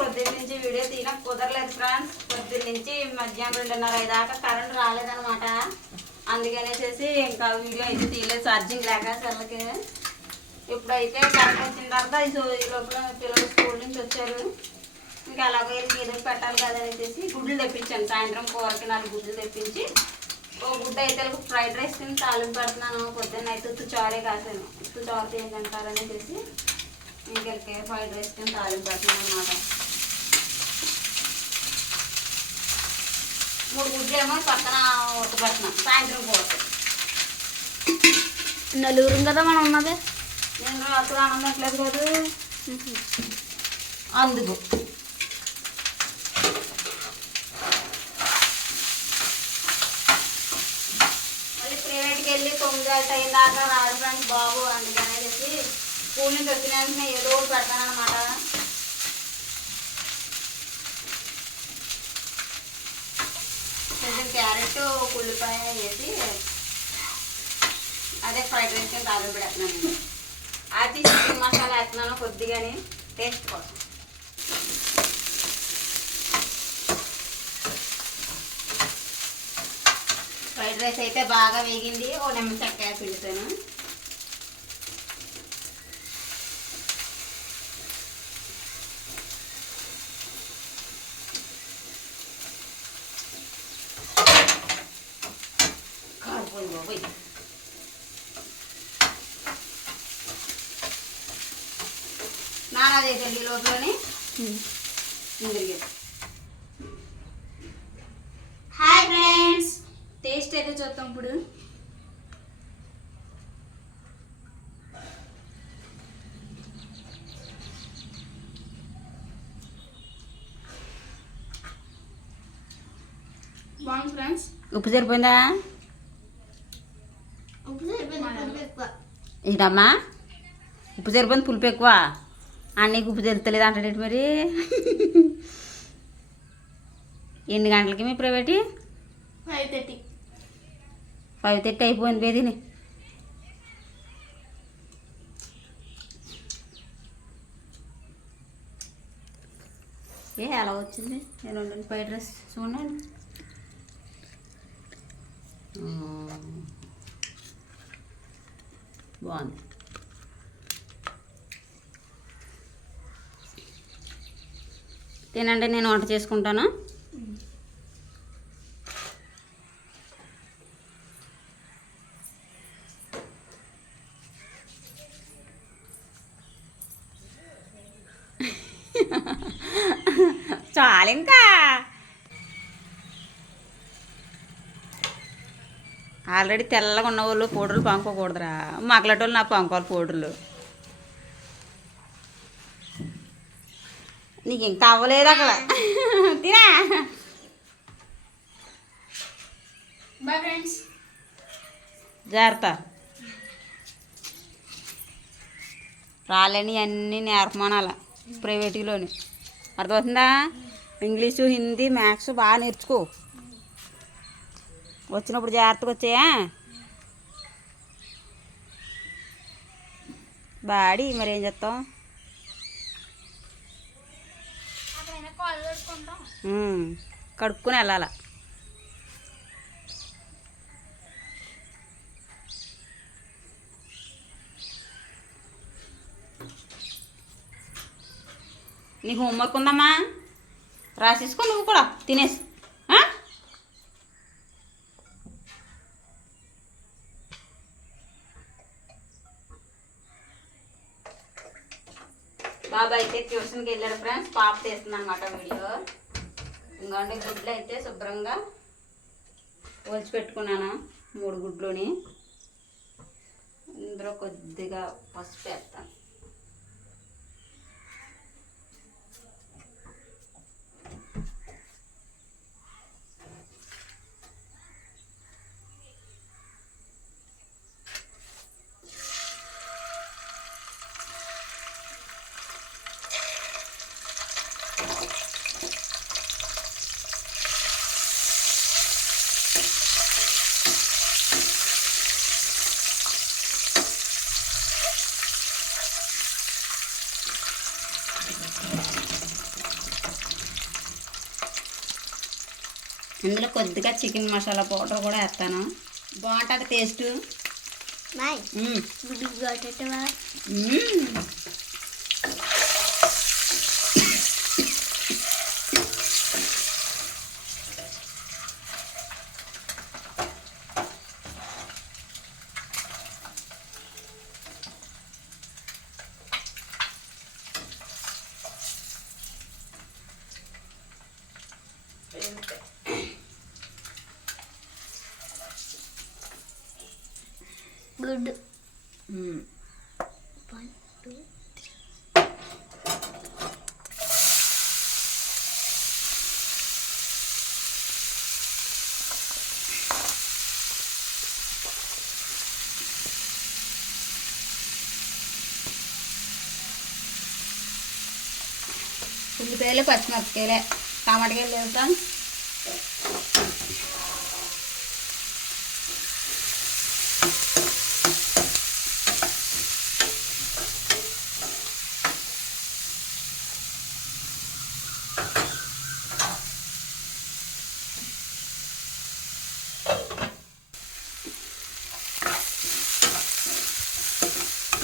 పొద్దున్న నుంచి వీడియో తీయడం కుదరలేదు ఫ్రెండ్స్. పొద్దున్న నుంచి మధ్యాహ్నం 2:30 దాకా కరెంట్ రాలేదనమాట. అందుకనేసి ఇంకా వీడియో అయితే తీయలేదు, ఛార్జింగ్ లేక సెల్కి. ఇప్పుడైతే కరెంట్ వచ్చిన తర్వాత ఈ లోపల పిల్లలు స్కూల్ నుంచి వచ్చారు. ఇంకా అలాగే వెళ్ళి ఏదో పెట్టాలి కదా అనేసి గుడ్లు తెప్పించాను. సాయంత్రం కూరకి 4 గుడ్లు తెప్పించి ఓ గుడ్డ అయితే ఫ్రైడ్ రైస్ కింద తాలింపు పెడుతున్నాను. పొద్దున్న అయితే ఉత్తు చారే కాసాను. ఉత్తు చారుతో ఏంటంటారనేసి ఇంకెళ్ళి ఫ్రైడ్ రైస్ కింద తాలింపు పెడుతున్నాను అనమాట. 3 గుడ్లు ఏమో పక్కన ఉడకబెడుతున్నాను సాయంత్రం కూరకి. నలుగురు కదా మనం ఉన్నది. నేను అసలు ఆనందట్లేదు కదా అందుకు. మళ్ళీ ప్రైవేట్కి వెళ్ళి 9 అయిన దాకా రాడు ఫ్రెండ్స్ బాబు. అందుకనేసి స్కూల్ నుంచి వచ్చిన వెంటనే ఏదో ఒకటి పెడతానమాట. కొంచెం క్యారెట్ ఉల్లిపాయ వేసి అదే ఫ్రైడ్ రైస్ కింద తాలింపు పెడుతున్నాను. అది చికెన్ మసాలా వేస్తున్నాను కొద్దిగాని టేస్ట్ కోసం. ఫ్రైడ్ రైస్ అయితే బాగా వేగింది. ఓ నిమ్మకాయ పిండుతాను. కారిపోయి బాబోయ్. నానా చేసండి ఈ లోపలని ఇంద్రియ. హాయ్ ఫ్రెండ్స్, టేస్ట్ అయితే చూద్దాం ఇప్పుడు. బాగుంది ఫ్రెండ్స్. ఉప్పు సరిపోయిందా? ఉప్పు సరిపోయింది, ఎక్కువ. ఏంటమ్మా ఉప్పు సరిపోయింది, పులుపు ఎక్కువ. అన్నీకి ఉప్పు తెలుస్తలేదు అంటాడేంటి మరి? ఎన్ని గంటలకి మీ ప్రైవేట్? 5:30. 5:30 అయిపోయింది బేదిని. ఎలా వచ్చింది? నేను వండిన ఫ్రైడ్ రైస్ చూడండి. బాగుంది. తినండి, నేను వంట చేసుకుంటాను. చాలు ఇంకా. ఆల్రెడీ తెల్లగా ఉన్న వాళ్ళు పౌడర్లు పంకోకూడదురా. మగలటోళ్ళు నా పంకోవాలి పౌడర్లు. నీకు ఇంకా అవ్వలేదు అక్కడ. తినా బాయ్ ఫ్రెండ్స్. జాగ్రత్త. రాలేని అన్నీ నేర్పమానాల ప్రైవేట్లోని. అర్థమవుతుందా? ఇంగ్లీషు, హిందీ, మ్యాథ్స్ బాగా నేర్చుకో. వచ్చినప్పుడు జాగ్రత్తగా వచ్చాయా బాడీ. మరి ఏం చేస్తాం? కడుక్కుని వెళ్ళాల. నీకు హోంవర్క్ ఉందమ్మా, రాసేసుకో. నువ్వు కూడా తినేసి. బాబా అయితే ట్యూషన్కి వెళ్ళాడు ఫ్రెండ్స్. పాప తీస్తుంది అనమాట వీడియో. ఇంకోండి గుడ్లు అయితే శుభ్రంగా ఒలిచి పెట్టుకున్నాను. 3 గుడ్లుని ఇందులో కొద్దిగా పసుపు వేస్తాను. ఇందులో కొద్దిగా చికెన్ మసాలా పౌడర్ కూడా వేస్తాను, బాగుంటుంది టేస్ట్. బాయ్ గుడ్డు కొట్టేటవా గుడ్. 1 2 ఉల్లిపాయలు, పచ్చిమిరపకాయలే, టమాటకాయలు వేస్తాం.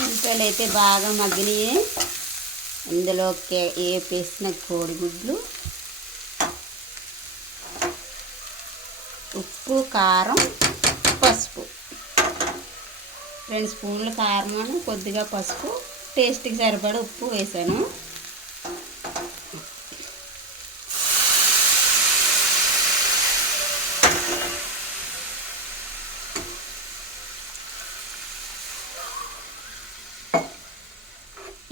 ఉల్లిపాయలు అయితే బాగా మగ్గినాయి. ఇందులోకి వేసిన కోడిగుడ్లు, ఉప్పు, కారం, పసుపు, 2 స్పూన్లు కారం, కొద్దిగా పసుపు, టేస్ట్కి సరిపడా ఉప్పు వేసాను.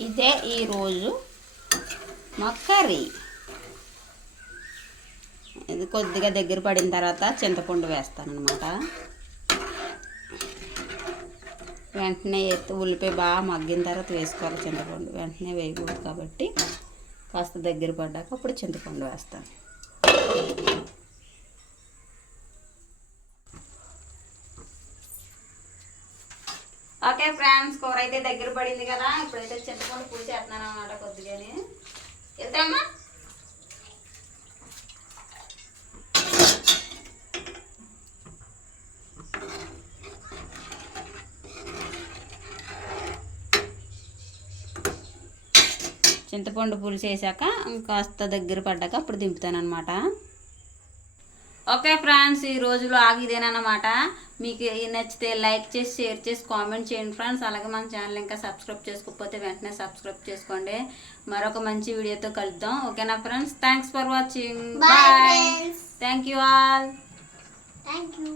ఇదే ఈరోజు మా కర్రీ. ఇది కొద్దిగా దగ్గర పడిన తర్వాత చింతపండు వేస్తాను అన్నమాట. వెంటనే ఉల్లిపాయ బాగా మగ్గిన తర్వాత వేసుకోవాలి చింతపండు, వెంటనే వేయకూడదు కాబట్టి కాస్త దగ్గర పడ్డాక అప్పుడు చింతపండు వేస్తాను. ఓకే ఫ్రెండ్స్, కూర అయితే దగ్గర పడింది కదా, ఇప్పుడైతే చింతపండు పులుసు వేస్తున్నాను అన్నమాట కొద్దిగానే. వెళ్తామా? చింతపండు పులుసు వేసాక కాస్త దగ్గర పడ్డాక అప్పుడు దింపుతాను అనమాట. ఓకే ఫ్రెండ్స్, ఈ రోజులో ఆగిదేనమాట. మీకు నచ్చితే లైక్ చేసి, షేర్ చేసి, కామెంట్ చేయండి ఫ్రెండ్స్. అలాగే మన ఛానల్ ఇంకా సబ్స్క్రైబ్ చేసుకోకపోతే వెంటనే సబ్స్క్రైబ్ చేసుకోండి. మరొక మంచి వీడియోతో కలుద్దాం. ఓకేనా friends? Thanks for watching. Bye. Thank you all. Thank you.